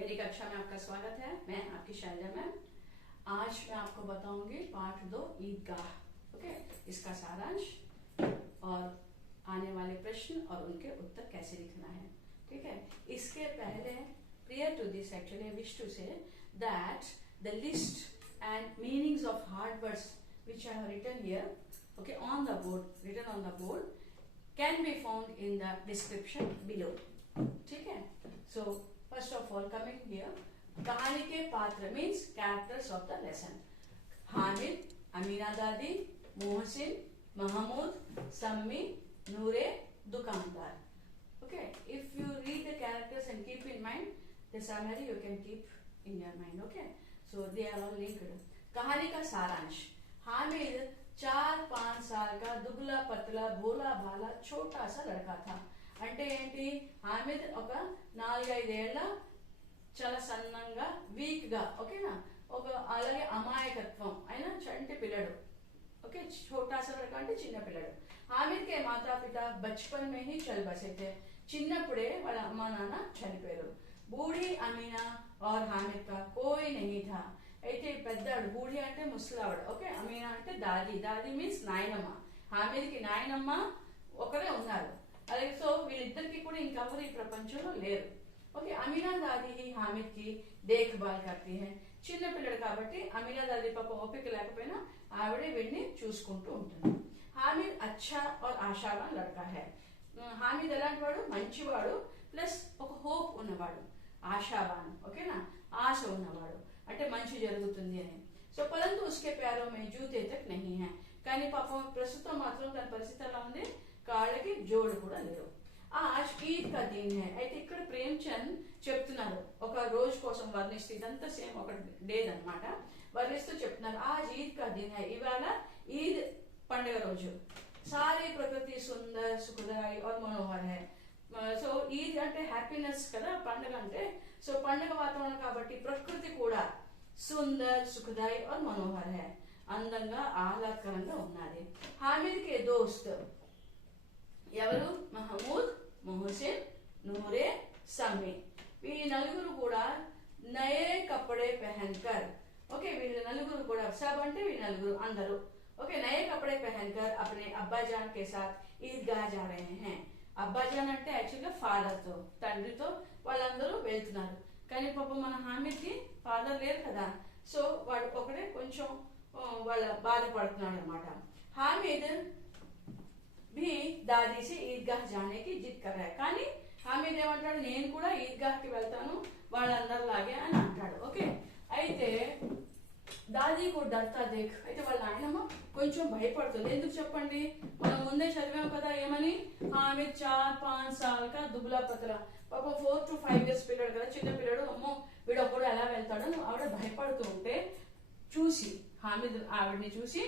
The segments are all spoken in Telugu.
मेरी कक्षा में आपका स्वागत है। मैं आपकी शैलजा मैम। आज मैं आपको बताऊंगी पाठ 2 ईदगाह। ओके, इसका सारांश और आने वाले प्रश्न और उनके उत्तर कैसे लिखना है। ठीक है, इसके पहले prior to this actually I wish to say that the list and meanings of hard words which I have written here, okay, on the board, written on the board, can be found in the description below. ठीक है, so first of all coming here, कहानी के पात्र means characters of the lesson. Hamid, Amina दादी, मोहसिन, महमूद, सम्मी, नूरे, दुकानदार. Okay, if you read the characters and keep in mind the summary, you can keep in your mind. Okay, so they are all linked. कहानी का सारांश. हामिद 4-5 साल का दुबला पतला भोला भाला छोटा सा लड़का था. అంటే ఏంటి, హామిద్ ఒక 4-5 ఏళ్ల చాలా సన్నంగా వీక్ గా, ఓకేనా, ఒక అలాగే అమాయకత్వం అయిన చంటి పిల్లడు. ओके, छोटा सा लड़का అంటే చిన్న పిల్లడు. हामिद के माता पिता बचपन में ही चल बसे थे. చిన్నప్పుడే వాళ్ళ అమ్మా నాన్న చనిపోయారు. बूढ़ी अमीना और हामिद का कोई नहीं था. అయితే పెద్దాడు, బూఢి అంటే ముసలావిడ, ఓకే, అమీనా అంటే దాది. దాది మీన్స్ నాయనమ్మ. హామిద్ కి నాయనమ్మ ఒకరే ఉన్నారు. అలాగే సో వీళ్ళిద్దరికి కూడా ఇంకెవరు ఈ ప్రపంచంలో లేరు. ఓకే, అమీనా దాది ही हामिद की देखभाल करती है. చిన్న పిల్లడు కాబట్టి అమీనా దాది పాప ఓపిక లేకపోయినా ఆవిడే వీడిని చూసుకుంటూ ఉంటుంది. हामिद अच्छा और आशावान लड़का है. हामिद ఎలాంటి వాడు, మంచివాడు ప్లస్ ఒక హోప్ ఉన్నవాడు. ఆశావాన్, ఓకేనా, ఆశ ఉన్నవాడు అంటే మంచి జరుగుతుంది అని. సో పరంతు उसके पैरों में जूते तक नहीं है. కానీ పాపం ప్రస్తుతం మాత్రం తన పరిస్థితి ఎలా ఉంది, కాళ్ళకి జోడు కూడా లేవు. आज ईद का दिन है. అయితే ఇక్కడ ప్రేమ్చంద్ చెప్తున్నారు ఒక రోజు కోసం వర్ణిస్తూ, ఇదంతా సేమ్ ఒక డే అన్నమాట, వర్ణిస్తూ చెప్తున్నారు. आज ईद का दिन है. ఇవాళ ఈద్ పండుగ రోజు. सारी प्रकृति सुंदर सुखदाई और मनोहर है. సో ఈద్ అంటే హ్యాపీనెస్ కదా, పండుగ అంటే. సో పండుగ వాతావరణం కాబట్టి ప్రకృతి కూడా సుందర్ సుఖదాయి और मनोहर है, అందంగా ఆహ్లాదకరంగా ఉన్నది. हामिद के दोस्त ఎవరు, మహమూద్, మొహసిన్, నూరే, సమ్మి. ఈ నలుగురు కూడా నయే కపడే పహన్కర్, ఓకే, వీళ్ళ నలుగురు కూడా, సబ్ అంటే వీళ్ళ నలుగురు అందరూ, ఓకే, నయే కపడే పహన్కర్ अपने అబ్బాజాన్ के साथ ईदगाह जा रहे हैं. అబ్బాజాన్ అంటే యాక్చువల్గా ఫాదర్ తో, తండ్రితో వాళ్ళందరూ వెళ్తున్నారు. కానీ పాపం మన హామిద్ కి ఫాదర్ లేరు కదా, సో వాడు ఒకడే కొంచెం వాళ్ళ బాధపడుతున్నాడు అనమాట. हामिद भी दादी से ईदगाह जाने की जिद कर रहा है. కానీ హామిద్ ఏమంటాడు, నేను కూడా ఈద్గాహ్ కి వెళ్తాను వాళ్ళందరిలాగే అని అంటాడు. ఓకే, అయితే దాదీ को डरता देख, అయితే వాళ్ళ నాయనమ్మ కొంచెం భయపడుతుంది. ఎందుకు చెప్పండి, మనం ముందే చదివాం కదా ఏమని, హామిద్ 4-5 साल का दुबला पतला, పాపం 4 to 5 years పిల్లడు కదా, చిన్న పిల్లడు, అమ్మో వీడు ఒకడు ఎలా వెళ్తాడు ఆవిడ భయపడుతూ ఉంటే చూసి హామిద్ ఆవిడని చూసి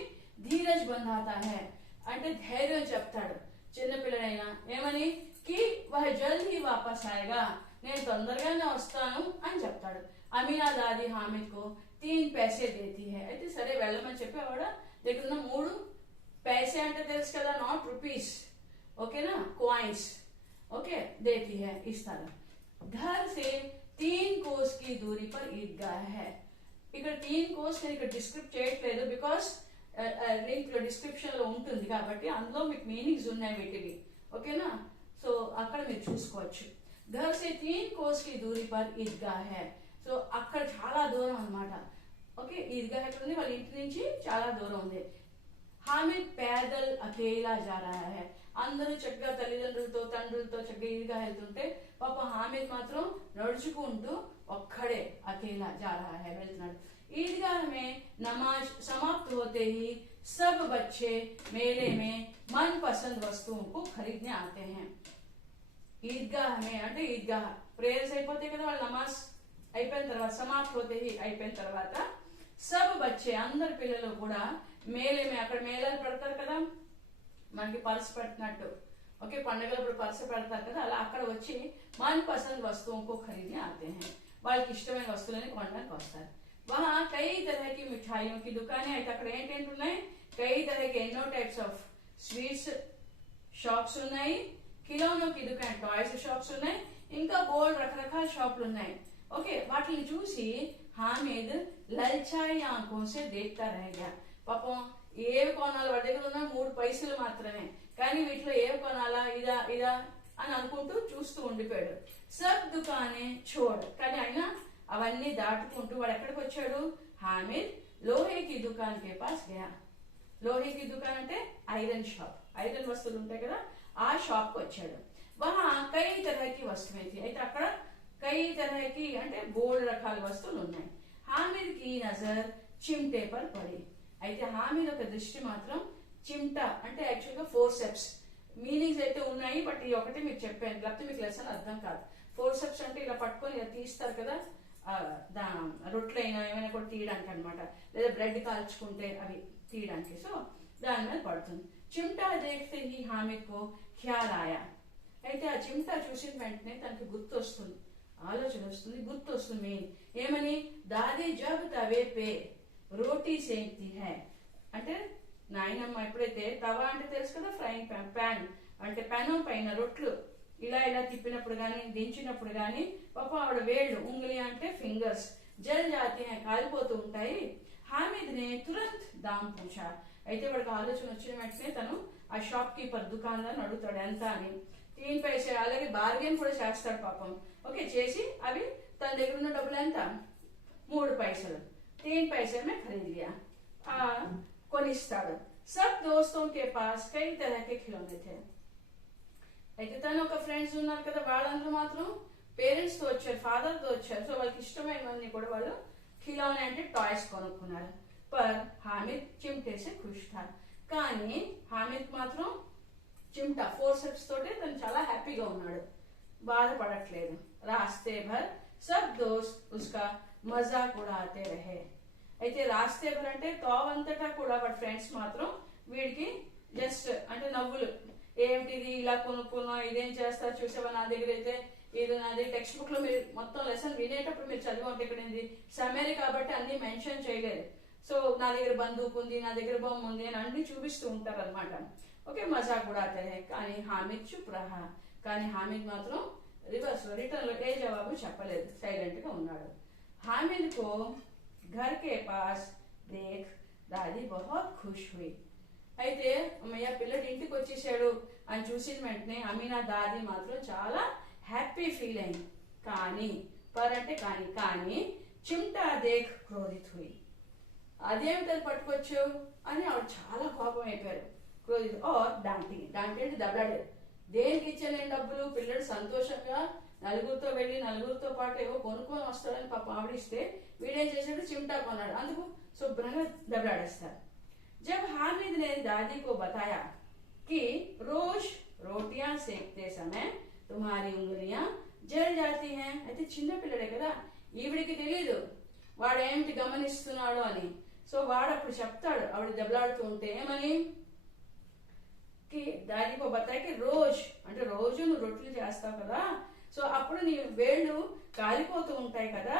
ధీరజ్ బంధాతా హై అంటే ధైర్యం చెప్తాడు. చిన్న పిల్లడైనా ఏమని, కి వహ జల్ద్ హీ వాపస్ ఆయేగా, నేను తొందరగానే వస్తాను అని చెప్తాడు. అమీనా దాది హామిద్ को 3 पैसे देती है. అయితే సరే వెళ్ళమని చెప్పి ఆవిడ దగ్గర 3 पैसे అంటే తెలుసు కదా, నాట్ రూపీస్, ఓకేనా, కాయిన్స్, ఓకే, देती है. इस तरह घर से 3 कोस की दूरी पर ईदगाह है. ఇక్కడ 3 కోస్ నేను ఇక్కడ డిస్క్రిప్ట్ చేయట్లేదు, బికాస్ లింక్ లో డిస్క్రిప్షన్ లో ఉంటుంది కాబట్టి అందులో మీకు మీనింగ్స్ ఉన్నాయి వీటికి, ఓకేనా. సో అక్కడ మీరు చూసుకోవచ్చు. घर से 3 कोस की दूरी पर ईदगाह है. సో అక్కడ చాలా దూరం అన్నమాట. ఓకే, ఈద్గాహ్ ఎక్కడ ఉంది, వాళ్ళ ఇంటి నుంచి చాలా దూరం ఉంది. హామిద్ पैदल अकेला जा रहा है. అందరూ చక్కగా తల్లిదండ్రులతో తండ్రులతో చక్కగా ఈద్గాహ్ వెళ్తుంటే పాప హామిద్ మాత్రం నడుచుకుంటూ ఒక్కడే అకేలా जा रहा है వెళ్తున్నాడు. ईदगाह में नमाज समाप्त होते ही सब बच्चे मेले में मनपसंद वस्तुओं को खरीदने आते हैं. ఈద్గాహ్ మే అంటే ఈద్గాహ్ ప్రేయర్స్ అయిపోతాయి కదా, వాళ్ళ నమాజ్ అయిపోయిన తర్వాత, సమాప్త్ హోతే హీ అయిపోయిన తర్వాత, సబ్ బచ్చే అందరు పిల్లలు కూడా మేలే మే, అక్కడ మేళాలు పెడతారు కదా మనకి పర్స్ పెట్టినట్టు, ఓకే, పండుగలప్పుడు పర్స్ పెడతారు కదా, అలా అక్కడ వచ్చి మన పసంద్ వస్తువుకు ఖరీదనే ఆతే हैं. వాళ్ళకి ఇష్టమైన వస్తువులని కొనడానికి వస్తారు. वहां कई तरह की मिठाइयों की दुकानें అయితే అక్కడ ఏంటేంటి ఉన్నాయి, कई तरह के ఎన్నో టైప్స్ ఆఫ్ స్వీట్స్ షాప్స్ ఉన్నాయి, खिलौनों की दुकान టాయ్స్ షాప్స్ ఉన్నాయి, ఇంకా బోల్డ్ రకరకాల షాపులు ఉన్నాయి. ఓకే, వాటిని చూసి హామిద్ లల్చాయి ఆంఖోं से देखता रह गया. పాపం ఏవి కొనాలి, వాడి దగ్గర ఉన్న 3 పైసలు మాత్రమే, కానీ వీటిలో ఏవి కొనాలా, ఇదా ఇదా అని అనుకుంటూ చూస్తూ ఉండిపోయాడు. సబ్ దుకానే చోడ్, కానీ ఆయన అవన్నీ దాటుకుంటూ వాడు ఎక్కడికి వచ్చాడు, హామిద్ లోహే కి దుకాన్ కే పాస్ గయా. లోహే కి దుకాన్ అంటే ఐరన్ షాప్, ఐరన్ వస్తువులు ఉంటాయి కదా, ఆ షాప్ కి వచ్చాడు. వహా కై తరహకి వస్తువులు థీ, అయితే అక్కడ కై తరహకి అంటే బోల్డ్ రకాల వస్తువులు ఉన్నాయి. హామిద్ కి నజర్ చిమ్టే పర్ పడి, అయితే హామిద్ ఒక దృష్టి మాత్రం చిమ్టా అంటే యాక్చువల్ గా ఫోర్సెప్స్ మీనింగ్స్ అయితే ఉన్నాయి, బట్ ఈ ఒకటి మీకు చెప్పాను, లేకపోతే మీకు లెసన్ అర్థం కాదు. ఫోర్సెప్స్ అంటే ఇలా పట్టుకొని ఇలా తీస్తారు కదా, రొట్లైనా ఏమైనా కూడా తీయడానికి అనమాట, లేదా బ్రెడ్ కాల్చుకుంటే అవి తీయడానికి, సో దాని మీద పడుతుంది. చిమ్టా దేఖ్తే హీ హామిద్ కో ఖ్యాల్ ఆయా, అయితే ఆ చిమ్టా చూసిన వెంటనే తనకి గుర్తు వస్తుంది, ఆలోచన వస్తుంది, గుర్తు వస్తుంది. ఏమని, దాది జబ్ తవే పే రోటీ సేక్తీ హై, అంటే నాయనమ్మ ఎప్పుడైతే తవా అంటే తెలుసు కదా, ఫ్రైయింగ్ ప్యాన్, ప్యాన్ అంటే పెనం పైన రొట్లు ఇలా ఇలా తిప్పినప్పుడు గానీ దించినప్పుడు గానీ పాపం ఆవిడ వేళ్ళు, ఉంగిలి అంటే ఫింగర్స్, జల్ జాతి కాలిపోతూ ఉంటాయి. హామిద్ నే తురంత్ దామ్ పూచా, అయితే వాడికి ఆలోచన వచ్చిన వెంటనే తను ఆ షాప్ కీపర్ దుకాణదారు అడుగుతాడు ఎంత అని. 3 పైసే, అలాగే బార్గెన్ కూడా చేస్తాడు పాపం. ఓకే, చేసి అవి తన దగ్గర ఉన్న డబ్బులు ఎంత, 3 పైసలు, 3 पैसे में खरीद लिया, కొనిస్తాడు. సబ్ దోస్తోं के पास कई तरह के खिलौने थे, అయితే తను ఒక ఫ్రెండ్స్ ఉన్నారు కదా, వాళ్ళందరూ మాత్రం పేరెంట్స్ తో వచ్చారు, ఫాదర్ తో వచ్చారు, సో వాళ్ళకి ఇష్టమైనవన్నీ కూడా వాళ్ళు ఖిలౌనే అంటే టాయ్స్ కొనుక్కున్నారు. పర్ హామిద్ చిమ్టే సే ఖుష్ థా, కానీ హామిద్ మాత్రం చిమ్టా ఫోర్సెప్స్ తోటే తను చాలా హ్యాపీగా ఉన్నాడు, బాధపడట్లేదు. రాస్తే భర్ సబ్ దోస్త్ ఉస్కా మజాక్ ఉడాతే రహే, అయితే రాస్తే భర్ అంటే తోవంతటా కూడా వాడి ఫ్రెండ్స్ మాత్రం వీడికి జస్ట్ అంటే నవ్వులు, ఏమిటిది ఇలా కొనుక్కున్నా, ఇదేం చేస్తా చూసావా, నా దగ్గర అయితే ఇది నాది. టెక్స్ట్ బుక్ లో మీరు మొత్తం లెసన్ వినేటప్పుడు మీరు చదివంటే ఇక్కడ సమరీ కాబట్టి అన్ని మెన్షన్ చేయలేదు, సో నా దగ్గర బందూక్ ఉంది, నా దగ్గర బొమ్మ ఉంది అని అన్ని చూపిస్తూ ఉంటారు అనమాట. ఓకే, మజాక్ కూడా ఆతే. కానీ హామిద్ చుప్ రహా, కానీ హామిద్ మాత్రం రివర్స్ రిటర్న్ లో ఏ జవాబు చెప్పలేదు, సైలెంట్ గా ఉన్నాడు. हामिद को घर के पास देख दादी बहुत खुश हुई, అయితే అమ్మయ్య పిల్లడు ఇంటికి వచ్చేసాడు అని చూసిన వెంటనే అమీనా దాది మాత్రం చాలా హ్యాపీ ఫీల్ అయింది. కానీ పర్ అంటే కానీ, కానీ చిమ్టా దేఖ్ క్రోధిత్ హుయి, అదేమిటది పట్టుకొచ్చు అని ఆవిడ చాలా కోపం అయిపోయారు. క్రోధిత్ ఓర్ డాంటి, డాంటి అంటే దెబ్బలాడారు. దేనికి ఇచ్చాను డబ్బులు, పిల్లడు సంతోషంగా నలుగురితో వెళ్ళి నలుగురితో పాటు ఏవో కొనుక్కొని వస్తాడని పాప ఆవిడిస్తే వీడేం చేశాడు, చిమ్టా కొన్నాడు, అందుకు శుభ్రంగా దెబ్బలాడేస్తారు. जब हामिद ने दादी को बताया कि रोज रोटियां सेकते समय तुम्हारी उंगलियां जल जाती हैं, అయితే చిన్న పిల్లడే కదా, ఈవిడికి తెలియదు వాడేమిటి గమనిస్తున్నాడు అని. సో వాడు అప్పుడు చెప్తాడు ఆవిడ దెబ్బలాడుతూ ఉంటే ఏమని, కి దాది కో బతాయి కి రోజ్ అంటే రోజు నువ్వు రొట్టెలు చేస్తావు కదా, సో అప్పుడు నీ వేళ్ళు కాలిపోతూ ఉంటాయి కదా,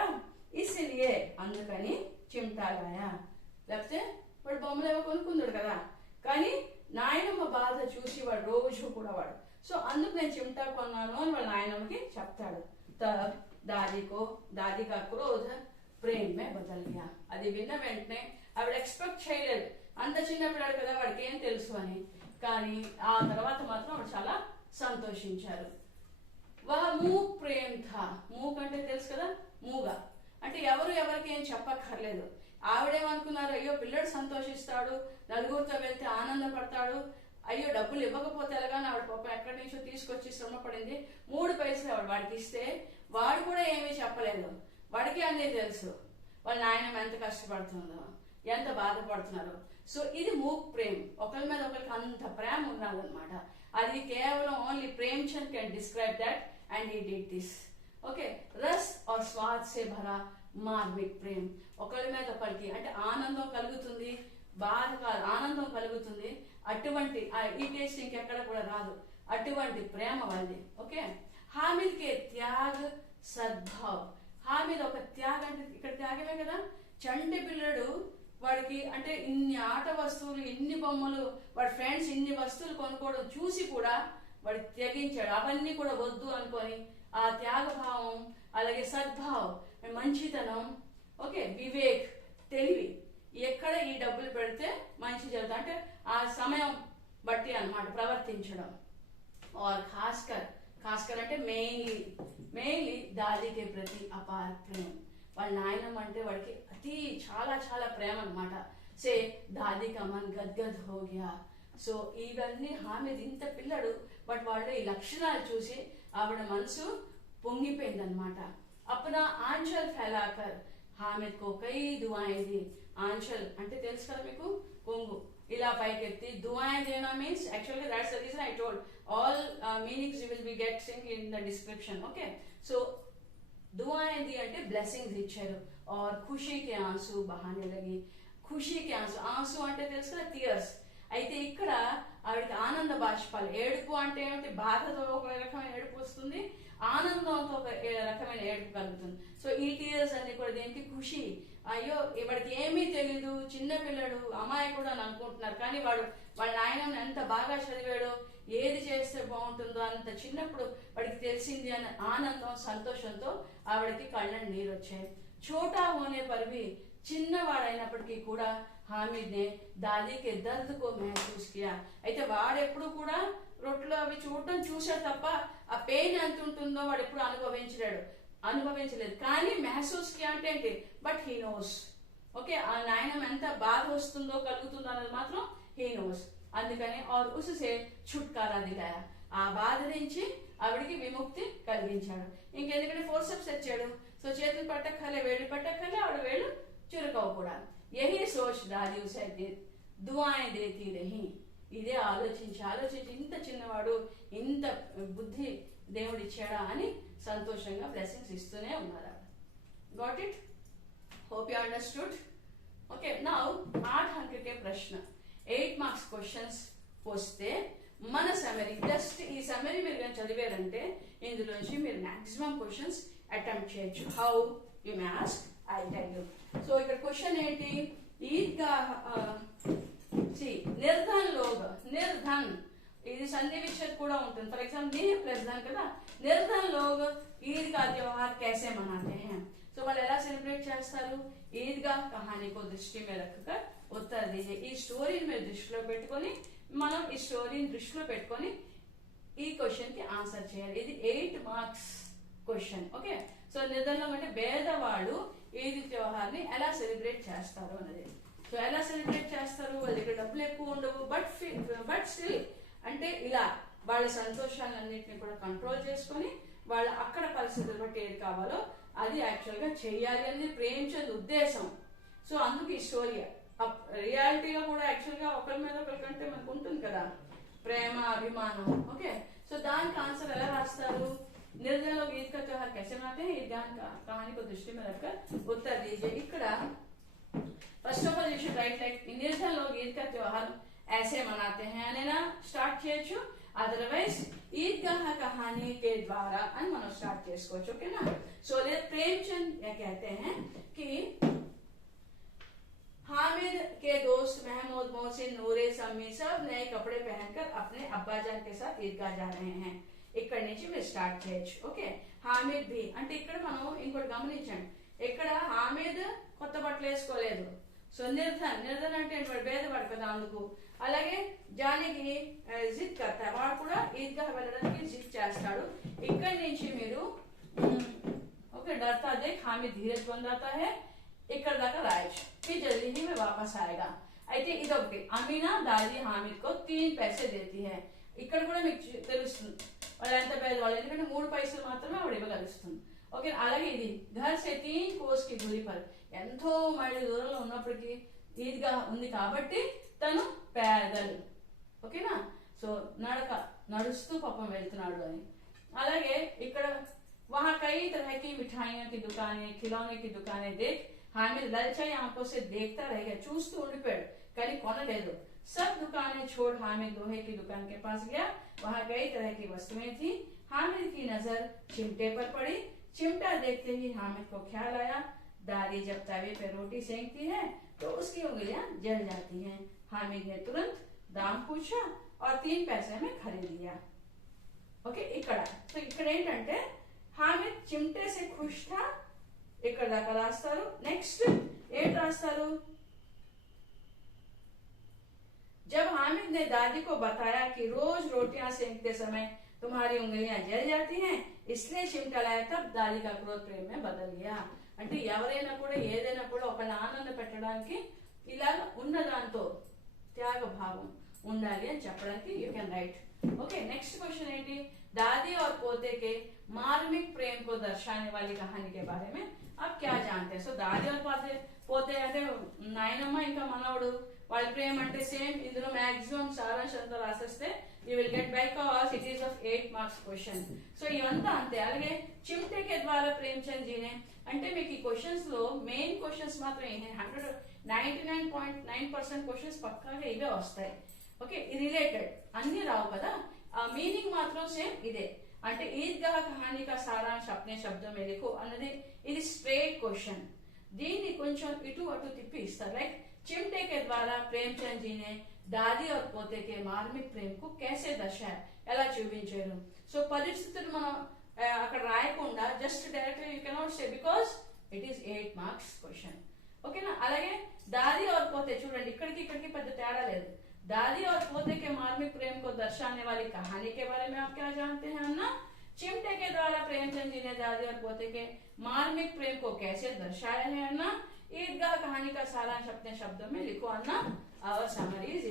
ఇసిలియే అందుకని చిమ్టాలాయా, లేకపోతే వాడు బొమ్మలు ఏవో కొనుక్కుందాడు కదా, కానీ నాయనమ్మ బాధ చూసి వాడు రోజు కూడా వాడు, సో అందుకు నేను చిమ్టా కొన్నాను అని వాళ్ళ నాయనమ్మకి చెప్తాడు. తబ్ దాది కా క్రోధ ప్రేమ మే బదల్ గయా, అది విన్న వెంటనే ఆవిడ ఎక్స్పెక్ట్ చేయలేదు, అంత చిన్న పిల్లాడు కదా వాడికి ఏం తెలుసు అని, కానీ ఆ తర్వాత మాత్రం వాడు చాలా సంతోషించారు. వా మూక్ ప్రేమ్ థా, మూక్ అంటే తెలుసు కదా, మూగా అంటే ఎవరు ఎవరికి ఏం చెప్పక్కర్లేదు. ఆవిడేమనుకున్నారు, అయ్యో పిల్లడు సంతోషిస్తాడు, నలుగురితో వెళ్తే ఆనందపడతాడు, అయ్యో డబ్బులు ఇవ్వకపోతే ఎలాగాని ఆవిడ పాపం ఎక్కడి నుంచో తీసుకొచ్చి శ్రమ పడింది, 3 పైసలు ఆవిడ వాడికి ఇస్తే వాడు కూడా ఏమీ చెప్పలేదు, వాడికి అన్నీ తెలుసు వాళ్ళ నాయనమ్మ ఎంత కష్టపడుతుందో, ఎంత బాధపడుతున్నారు. సో ఇది మూక్ ప్రేమ్, ఒకరి మీద ఒకరికి అంత ప్రేమ ఉండాలన్నమాట. అది కేవలం only Premchand can describe that and he did this. Okay, రస్ और स्वाद से भरा మార్మిక్ ప్రేమ్, ఒకరి మీద ఒకరికి అంటే ఆనందం కలుగుతుంది, బాధ కాదు ఆనందం కలుగుతుంది, అటువంటి ఈ టేస్ట్ ఇంకెక్కడ కూడా రాదు, అటువంటి ప్రేమ వాళ్ళది. ఓకే, హామిద్ కే త్యాగ్ సద్భావ్, హామిద్ ఒక త్యాగ్ అంటే ఇక్కడ త్యాగమే కదా, చంటి పిల్లడు వాడికి అంటే ఇన్ని ఆట వస్తువులు, ఇన్ని బొమ్మలు, వాడి ఫ్రెండ్స్ ఇన్ని వస్తువులు కొనుక్కోవడం చూసి కూడా వాడు త్యగించాడు, అవన్నీ కూడా వద్దు అనుకొని ఆ త్యాగభావం అలాగే అలాగే సద్భావ్ మంచితనం, ఓకే, వివేక్ తెలివి, ఎక్కడ ఈ డబ్బులు పెడితే మంచి జరుగుతుంది అంటే ఆ సమయం బట్టి అన్నమాట ప్రవర్తించడం. और खासकर అంటే మెయిన్లీ దాదీకి ప్రతి అపార ప్రేమ, వాళ్ళ నాయనమ్మ అంటే వాడికి అతి చాలా చాలా ప్రేమ అనమాట. సే దాదీ కా మన్ గద్గద్ హో గయా. సో ఇవన్నీ హామీద్ ఇంత పిల్లడు బట్ వాళ్ళు ఈ లక్షణాలు చూసి ఆవిడ మనసు పొంగిపోయిందనమాట. అప్పుడు ఆంచల్ ఫెలాకర్ హామిద్ కో కై దుఆయే ది. ఆంచల్ అంటే తెలుసు కదా మీకు, కొంగు ఇలా పైకెత్తి దుఆయే దేనా మీన్స్ యాక్చువల్గా that's the reason I told all meanings you will be getting in the description. Okay, so दुआएं दी అంటే బ్లెస్సింగ్స్ ఇచ్చారు. और खुशी के आंसू बहाने लगी. ఖుషీ కి ఆంసు అంటే తెలుసు కదా టీయర్స్, అయితే ఇక్కడ ఆవిడకి ఆనంద బాష్పాలు. ఏడుపు అంటే ఏమిటి, బాధతో ఒక రకమైన ఏడుపు వస్తుంది, ఆనందంతో ఒక రకమైన ఏడుపు కలుగుతుంది. సో ఈ టీయర్స్ అన్ని కూడా దేనికి, ఖుషి. అయ్యో వాడికి ఏమీ తెలీదు, చిన్న పిల్లడు అమాయకుడు అని అనుకుంటున్నారు, కానీ వాళ్ళ నాయనని ఎంత బాగా చదివాడో, ఏది చేస్తే బాగుంటుందో అంత చిన్నప్పుడు వాడికి తెలిసింది అనే ఆనందం సంతోషంతో ఆవిడకి కళ్ళని నీరు వచ్చాయి. చోటా హోనే పర్వి చిన్నవాడైనప్పటికీ కూడా హామీద్ నే దాదీకి దర్ద్ కో మహసూస్ కియా. అయితే వాడెప్పుడు కూడా రొట్టెలు అవి చూసాడు తప్ప ఆ పెయిన్ ఎంత ఉంటుందో వాడు ఎప్పుడు అనుభవించలేదు. కానీ మహసూస్ కియా అంటే ఏంటి, బట్ హీ నోస్. ఓకే, ఆ నాయనం ఎంత బాధ వస్తుందో కలుగుతుందో అనేది మాత్రం హీ నోస్. అందుకని और उससे छुटकारा दिलाया, ఆ బాధ నుంచి ఆవిడికి విముక్తి కలిగించాడు. ఇంకెందుకంటే ఫోర్సెప్స్ తెచ్చాడు. సో చేతులు పట్టక్కలే, వేళ్ళు పట్టక్కలే, ఆవిడ వేళ్ళు చురుకవు కూడా. యహీ సోచ్ దాదీ ఉసే దుఆయే దేతీ రహీ. ఇదే ఆలోచించి ఇంత చిన్నవాడు ఇంత బుద్ధి దేవుడు ఇచ్చాడా అని సంతోషంగా బ్లెస్సింగ్స్ ఇస్తూనే ఉన్నారు. Got it? Hope you understood. Okay, now 8 अंक के प्रश्न 8 మార్క్స్ క్వశ్చన్స్ వస్తే మన సమరీ, జస్ట్ ఈ సమరీ మీరు కానీ చదివారంటే ఇందులోంచి మీరు మాక్సిమం క్వశ్చన్స్ అటెంప్ట్ చేయొచ్చు. How you may ask, I tell you. So ఇక్కడ క్వశ్చన్ ఏంటి, ఈద్గాహ్ నిర్ధన్ లోగ్, నిర్ధన్ ఇది సంధి విచ్ఛేద్ కూడా ఉంటుంది. ఫర్ ఎగ్జాంపుల్ నీ ప్లస్ ధన్ కదా, నిర్ధన్ లోగ్ ఈద్ కా त्योहार कैसे मनाते हैं. సో వాళ్ళు ఎలా సెలబ్రేట్ చేస్తారు, ఈద్గా కహానీ కో దృష్టి మే రఖకర్ ఉత్తర్ దీజియే. ఈ స్టోరీని మీరు దృష్టిలో పెట్టుకొని, మనం ఈ స్టోరీని దృష్టిలో పెట్టుకొని ఈ క్వశ్చన్ కి ఆన్సర్ చేయాలి. ఇది 8 మార్క్స్ క్వశ్చన్. ఓకే, సో నిర్ధన్లో అంటే పేదవాళ్ళు ఈద్ త్యోహార్ ని ఎలా సెలబ్రేట్ చేస్తారు అన్నది. సో ఎలా సెలబ్రేట్ చేస్తారు, వాళ్ళ దగ్గర డబ్బులు ఎక్కువ ఉండవు, బట్ స్టిల్ అంటే ఇలా వాళ్ళ సంతోషాలన్నింటినీ కూడా కంట్రోల్ చేసుకొని వాళ్ళ అక్కడ పరిస్థితులు బట్టి ఏది కావాలో అది యాక్చువల్ గా చెయ్యాలి అనేది ప్రేమచంద్ ఉద్దేశం. సో అందుకు ఈ స్టోరీ రియాలిటీగా కూడా యాక్చువల్ గా ఒకరి మీద ఒకరికంటే మనకు ఉంటుంది కదా ప్రేమ అభిమానం. ఓకే, సో దానికి ఆన్సర్ ఎలా రాస్తారు, निर्धन लोग ईद का त्योहार कैसे मनाते हैं, ईदगाह कहानी को दृष्टि में रखकर उत्तर दीजिए. ఇక్కడ first of all you should write like निर्धन लोग ईद का त्योहार ऐसे मनाते हैं అనేనా స్టార్ట్ చేయొచ్చు. అదర్వైజ్ ఈద్గాహ్ కహానీ के द्वारा అని మనం స్టార్ట్ చేసుకోవచ్చు. ఓకేనా. సో प्रेमचंद क्या कहते हैं कि हामिद के दोस्त महमूद, मोहसिन, नूरे, सम्मी सब नए कपड़े पहनकर अपने अब्बाजान के साथ ईदगाह जा रहे हैं. ఇక్కడ నుంచి మీరు స్టార్ట్ చేయొచ్చు. ఓకే, హామిద్ भी అంటే ఇక్కడ మనం ఇంకోటి గమనించండి, ఇక్కడ హామిద్ కొత్త బట్టలు వేసుకోలేదు. సో నిర్ధన్ అంటే వాడు భేదపడు కదా అందుకు. అలాగే జానికి జిద్ కర్తా, వాడు కూడా ఈద్గాహ్ వెళ్ళడానికి జిద్ చేస్తాడు. ఇక్కడి నుంచి మీరు ఓకే डरता देख हामिद धीरज बंदाता है ఇక్కడ దాకా రాయొచ్చు. फिर जल्दी ही में वापस आएगा. అయితే ఇదొకటి. అమీనా దాది హామిద్ को 3 पैसे देती है. ఇక్కడ కూడా మీకు తెలుస్తుంది వాళ్ళు ఎంత పేదవాళ్ళు, ఎందుకంటే 3 పైసలు మాత్రమే ఆవిడ ఇవ్వగలుస్తుంది. ఓకే, అలాగే ఇది ఘర్ సే 3 కోస్ కి దూరి పర్, ఎంతో మైళ్ళ దూరంలో ఉన్నప్పటికీ ఈద్గా ఉంది కాబట్టి తను పేదలు. ఓకేనా. సో నడుస్తూ పాపం వెళ్తున్నాడు అని. అలాగే ఇక్కడ वहाँ कई तरह की मिठाइयों की दुकानें, खिलौने की दुकानें देख हामिद ललचाई आंखों से देखता रह गया. చూస్తూ ఉండిపోయాడు కానీ కొనలేదు. सब दुकानें छोड़ हामिद लोहे की दुकान के पास गया. वहाँ कई तरह की वस्तुएं थी. हामिद की नजर चिमटे पर पड़ी. चिमटा देखते ही हामिद को ख्याल आया, दादी जब तवे पे रोटी सेंकती है तो उसकी उंगलियां जल जाती हैं. हामिद ने तुरंत दाम पूछा और 3 पैसे में खरीद लिया. ఓకే, ఇక్కడ సో ఇక్కడ ఏంటంటే హామిద్ चिमटे से खुश था ఇక్కడ దాకా రాస్తారు నెక్స్ట్ ఏంటి రాస్తారు जब हामिद ने दादी को बताया कि रोज रोटियां सेकते समय तुम्हारी उंगलियां जल जाती हैं इसलिए चिमटा लाया तब दादी का क्रोध प्रेम में बदल गया అంటే ఎవరైనా కూడా ఏదైనా కూడా ఒకళ్ళ ఆనంద పెట్టడానికి ఇలా ఉన్న దాంతో త్యాగ భావం ఉండాలి అని చెప్పడానికి you can write okay next question ఏంటి दादी और पोते के मार्मिक प्रेम को दर्शाने वाली कहानी के बारे में आप क्या जानते हैं सो दादी और పోతే అంటే నాయనమ్మ ఇంకా మనవడు వాళ్ళ ప్రేమ అంటే సేమ్ ఇందులో మాక్సిమం సారాంశం అంతా రాసేస్తే you will get because it is of 8 marks question so ఇవంతా అంతే అలాగే చిమ్టే కే ద్వారా ప్రేమచంద్ జీనే అంటే మీకు ఈ క్వశ్చన్స్ లో మెయిన్ క్వశ్చన్స్ మాత్రం 99.9% క్వశ్చన్స్ పక్కాగా ఇవే వస్తాయి ఓకే రిలేటెడ్ అన్ని రావు కదా ఆ మీనింగ్ మాత్రం సేమ్ ఇదే అంటే ఈద్గాహ్ కహానీ కా సారాంశ్ అప్నే శబ్దం మే లిఖో అన్నది ఇది స్ట్రైట్ క్వశ్చన్ దీన్ని కొంచెం ఇటు అటు తిప్పి ఇస్తారు లైక్ चिमटे के द्वारा प्रेमचंद जी ने दादी और पोते के मार्मिक प्रेम को कैसे दर्शाया ఎలా చూపించారు సో పరిస్థితులు మనం అక్కడ రాయకుండా just direct you cannot say because it is 8 marks question ఓకేనా అలాగే दादी और पोते చూడండి ఇక్కడికి పెద్ద తేడా లేదు दादी और पोते के मार्मिक प्रेम को दर्शाने वाली कहानी के बारे में आप क्या जानते हैं अन्ना चिमटे के द्वारा प्रेमचंद जी ने दादी और पोते के मार्मिक प्रेम को कैसे दर्शाया है अन्ना ईदगाह कहानी का सारांश अपने शब्दों में लिखो अन्ना और समरी इज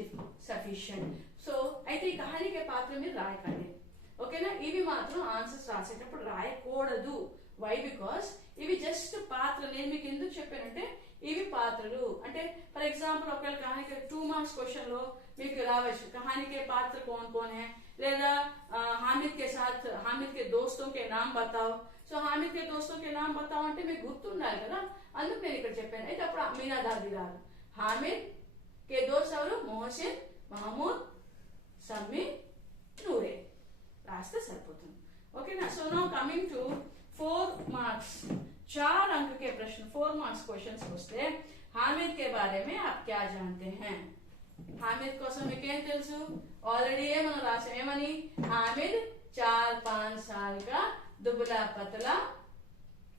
सफिशिएंट సో అయితే ఈ కహానికి పాత్ర మీద రాయకండి ఓకేనా ఇవి మాత్రం ఆన్సర్స్ రాసేటప్పుడు రాయకూడదు వై బికాస్ ఇవి జస్ట్ పాత్ర నేను మీకు ఎందుకు చెప్పానంటే ఇవి పాత్రలు అంటే ఫర్ ఎగ్జాంపుల్ ఒకవేళ కహానికి 2 మార్క్స్ క్వశ్చన్ లో మీకు రావచ్చు कहानी के पात्र कौन कौन है లేదా हामिद के साथ हामिद के दोस्तों के नाम बताओ సో हामिद के दोस्तों के नाम बताओ అంటే మీకు గుర్తుండాలి కదా అందుకు నేను ఇక్కడ చెప్పాను అయితే అప్పుడు మీనా దాది రాదు हामिद के दोस्त ఎవరు मोहसिन महमूद सम्मी नूरे रास्ते సరిపోతుంది ఓకేనా so now coming to 4 marks 4 अंक के प्रश्न 4 मार्क्स क्वेश्चंस पूछते हैं हामिद के बारे में आप क्या जानते हैं हामिद కోసం మీకేం తెలుసు ఆల్రెడీ మనం రాసాం ఏమని हामिद 4-5 साल का दुबला पतला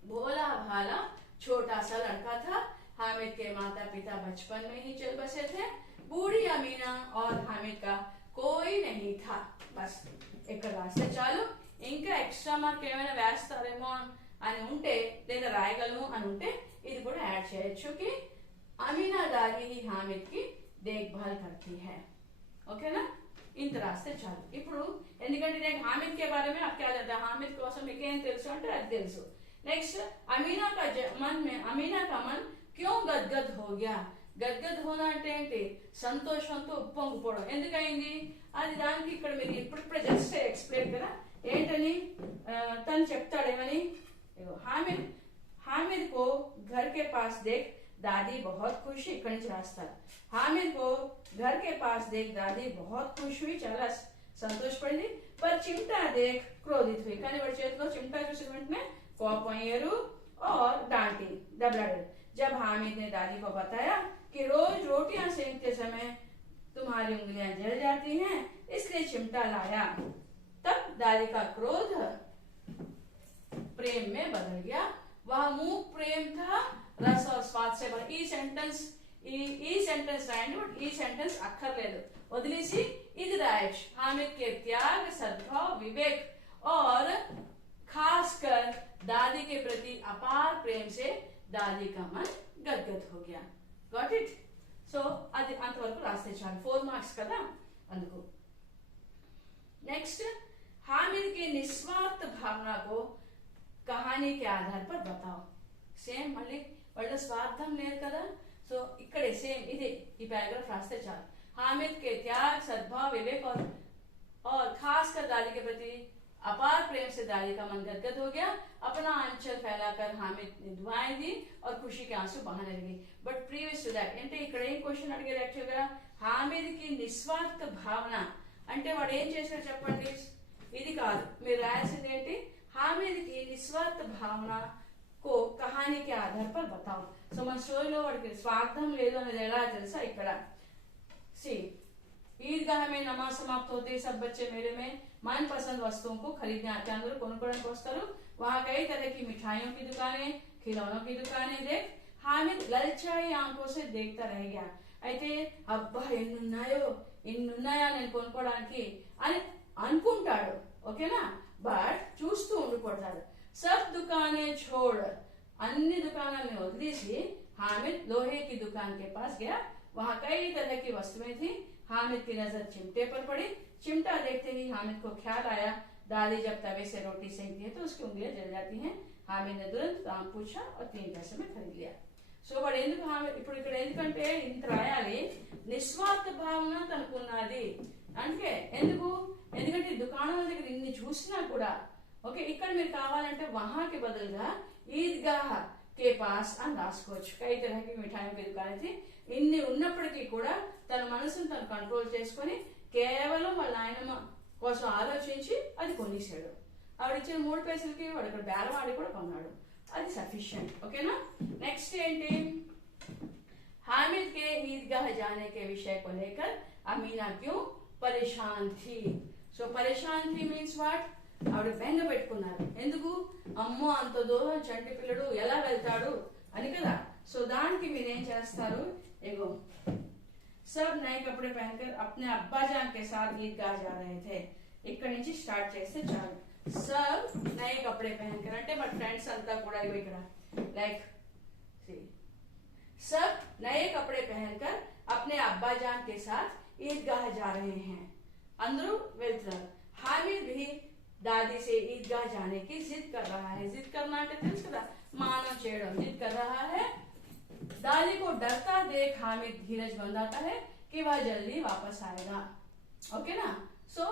भोला भाला छोटा सा लड़का था हामिद के माता पिता बचपन में ही चल बसे थे बूढ़ी अमीना और हामिद का कोई नहीं था बस ఇక్కడ రాస్తే చాలు ఇంకా ఎక్స్ట్రా మార్క్ ఏమైనా వేస్తారేమో అని ఉంటే లేదా రాయగలము అని ఉంటే ఇది కూడా యాడ్ చేయొచ్చు कि अमीना दादी ही हामिद की देखभाल करती है ओके ना ఇంత రాస్తే చాలు ఇప్పుడు ఎందుకంటే నేను हामिद के बारे में आप क्या जानते हैं हामिद కోసం మీకు ఏం తెలుసు అంటే అది తెలుసు नेक्स्ट अमीना का मन क्यों गदगद हो गया గద్గద్ హోనా అంటే ఏంటి సంతోషంతో ఉప్పొంగిపోవడం ఎందుకైంది అది దానికి ఇక్కడ మీరు ఇప్పుడిప్పుడే జస్ట్ ఎక్స్ప్లెయిన్ కదా ఏంటని తను చెప్తాడేమని हामिद को घर के पास देख दादी बहुत खुश ఇక్కడ నుంచి రాస్తారు हामिद को घर के पास देख दादी बहुत खुश हुई చాలా సంతోషపడింది पर चिमटा देख क्रोधित हुई కానీ వాడి చేతిలో चिमटा చూసిన వెంటనే కోపం అయ్యారు और डांटी दबलाड़े जब हामिद ने दादी को बताया कि रोज रोटियां सेकते समय तुम्हारी उंगलियां जल जाती हैं इसलिए चिमटा लाया तब दादी का क्रोध प्रेम में बदल गया वह मूक प्रेम था रस और स्वाद से भरा ఈ సెంటెన్స్ రాయండి బట్ ఈ సెంటెన్స్ అక్కర్లేదు వదిలేసి ఇది రాయొచ్చు हामिद के त्याग सद्भाव विवेक और खासकर दादी के प्रति अपार प्रेम से दादी का मन गदगद हो गया गॉट इट सो అది అంతవరకు రాస్తే చాలు 4 మార్క్స్ కదా అందుకు नेक्स्ट हामिद की निस्वार्थ भावना को कहानी के आधार पर बताओ సేమ్ మళ్ళీ వాళ్ళ స్వార్థం లేదు కదా సో ఇక్కడే సేమ్ ఇదే ఈ पैराग्राफ రాస్తే చాలు हामिद के त्याग सद्भाव विवेक और खासकर दादी के प्रति अपार प्रेम से दादी का मन गदगद हो गया अपना आंचल फैलाकर हामिद ने दुआएं दी और खुशी के आंसू बहाने लगी बट प्रीवियस टू दैट అంటే ఇక్కడ ఏం క్వశ్చన్ అడిగారు యాక్చువల్ గా हामिद की निस्वार्थ भावना అంటే వాడు ఏం చేశాడు చెప్పండి ఇది కాదు మీరు రాయాల్సింది ఏంటి हामिद की निस्वार्थ भावना को कहानी के आधार पर बताओ సో మన స్టోరీలో వాడికి స్వార్థం లేదు అనేది ఎలా తెలుసా ఇక్కడ सी ईदगाह में नमाज समाप्त होते सब बच्चे मेले में मनपसंद वस्तुओं को खरीदने आते हैं అందరూ కొనుక్కోవడానికి వస్తారు वहाँ कई तरह की मिठाइयों की दुकानें, खिलौनों की दुकानें देख हामिद ललचाई आंखों से देखता रह गया. అయితే అబ్బా ఎన్నున్నాయో ఇన్నున్నాయా నేను కొనుక్కోవడానికి అని అనుకుంటాడు. ఓకేనా? బట్ చూస్తూ ఉండిపోతాడు. సబ్ దుకానే छोड़ अन्य दुकानों वदिलेसी हामिद लोहे की दुकान के पास गया. वहाँ कई तरह की वस्तुएं थी. हामिद की नजर चिमटे पर पड़ी. चिमटा देखते ही हामिद को ख्याल आया, दादी जब तवे से रोटी सेकती है तो उसकी उंगलियां जल जाती हैं. हामिद ने तुरंत दाम पूछा और 3 पैसे में खरीद लिया. సో వాడు ఎందుకు ఇప్పుడు ఇక్కడ ఎందుకంటే ఇంత రాయాలి, నిస్వార్థ భావన తనకున్నది అంటే ఎందుకంటే దుకాణాల దగ్గర ఇన్ని చూసినా కూడా ఓకే, ఇక్కడ మీరు కావాలంటే వహాకి బదులుగా ఈద్గాహ్ కే పాస్ అని రాసుకోవచ్చు. కై తరహకి మిఠాయి దుకాణం థీ. ఇన్ని ఉన్నప్పటికీ కూడా తన మనసును తను కంట్రోల్ చేసుకొని కేవలం వాళ్ళ నాయనమ్మ కోసం ఆలోచించి అది కొనేసాడు. ఆవిడిచ్చిన 3 పైసలకి వాడు ఇక్కడ బేరం ఆడి కూడా కొన్నాడు. అది సఫిషియంట్. ఓకేనా? నెక్స్ట్ ఏంటి, हामिद के ईदगाह जाने के विषय को लेकर अमीना क्यों परेशान थी. సో పరేషాన్ థీ మీన్స్ వాట్, ఆవిడ బెంగ పెట్టుకున్నారు. ఎందుకు? అమ్మో అంత దూరం చంటి పిల్లడు ఎలా వెళ్తాడు అని కదా. సో దానికి మీరేం చేస్తారు, एगो सब नए कपड़े पहनकर अपने अब्बा जान के साथ ईदगाह जा रहे थे. ఇక్కడ నుంచి స్టార్ట్ చేస్తే చాలు. सब नए कपड़े पहनकर అంటే మన ఫ్రెండ్స్ అంతా కూడా ఇక్కడ లైక్ सब नए कपड़े पहनकर अपने अब्बा जान के साथ ईदगाह जा रहे हैं. अंदरू వెళ్తున్నారు. हामिद भी दादी से ईदगाह जाने की जिद कर रहा है. जिद करना అంటే తెలుసు కదా, మానం చేయడం. जिद कर रहा है. दादी को डरता देख हामिद धीरज बंधाता है कि वह जल्दी वापस आएगा. ओके ना? सो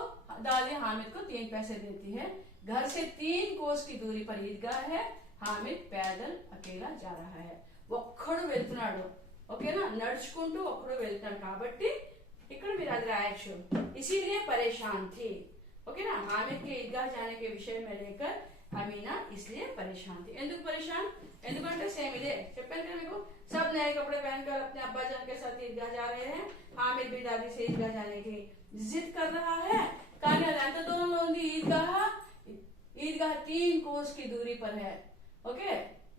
दादी हामिद को 3 पैसे देती है. घर से 3 कोस की दूरी पर ईदगाह है. हामिद पैदल अकेला जा रहा है. ఒక్కడు వెళ్తున్నాడు. ఓకేనా? నడుచుకుంటూ ఒక్కడు వెళ్తాడు కాబట్టి ఇక్కడ మీరు అది రాయొచ్చు. इसीलिए परेशान थी. ఓకేనా? हामिद के ईदगाह जाने के विषय में लेकर अमीना इसलिए परेशान थी. ఎందుకు परेशान? ఎందుకంటే సేమ్ ఇదే చెప్పాను కదా మీకు. सब नए कपड़े पहनकर अपने अब्बा जान के साथ ईदगाह जा रहे हैं. हामिद भी दादी से ईदगाह जाने की जिद कर रहा है. కానీ అది ఎంత దూరంలో ఉంది ఈద్గాహ్? ఈద్గాహ్ 3 कोस की दूरी पर है. ఓకే,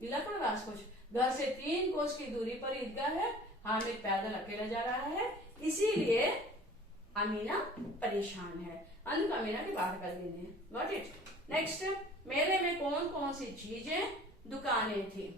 ఇలా కూడా రాసుకోవచ్చు. घर से 3 कोस की दूरी पर ईदगाह है. हामिद पैदल अकेला जा रहा है. इसीलिए अमीना परेशान है. అందుకు अमीना की बात कर देंगे. Got it? नेक्स्ट, मेले में कौन कौन सी चीजें दुकानें थी.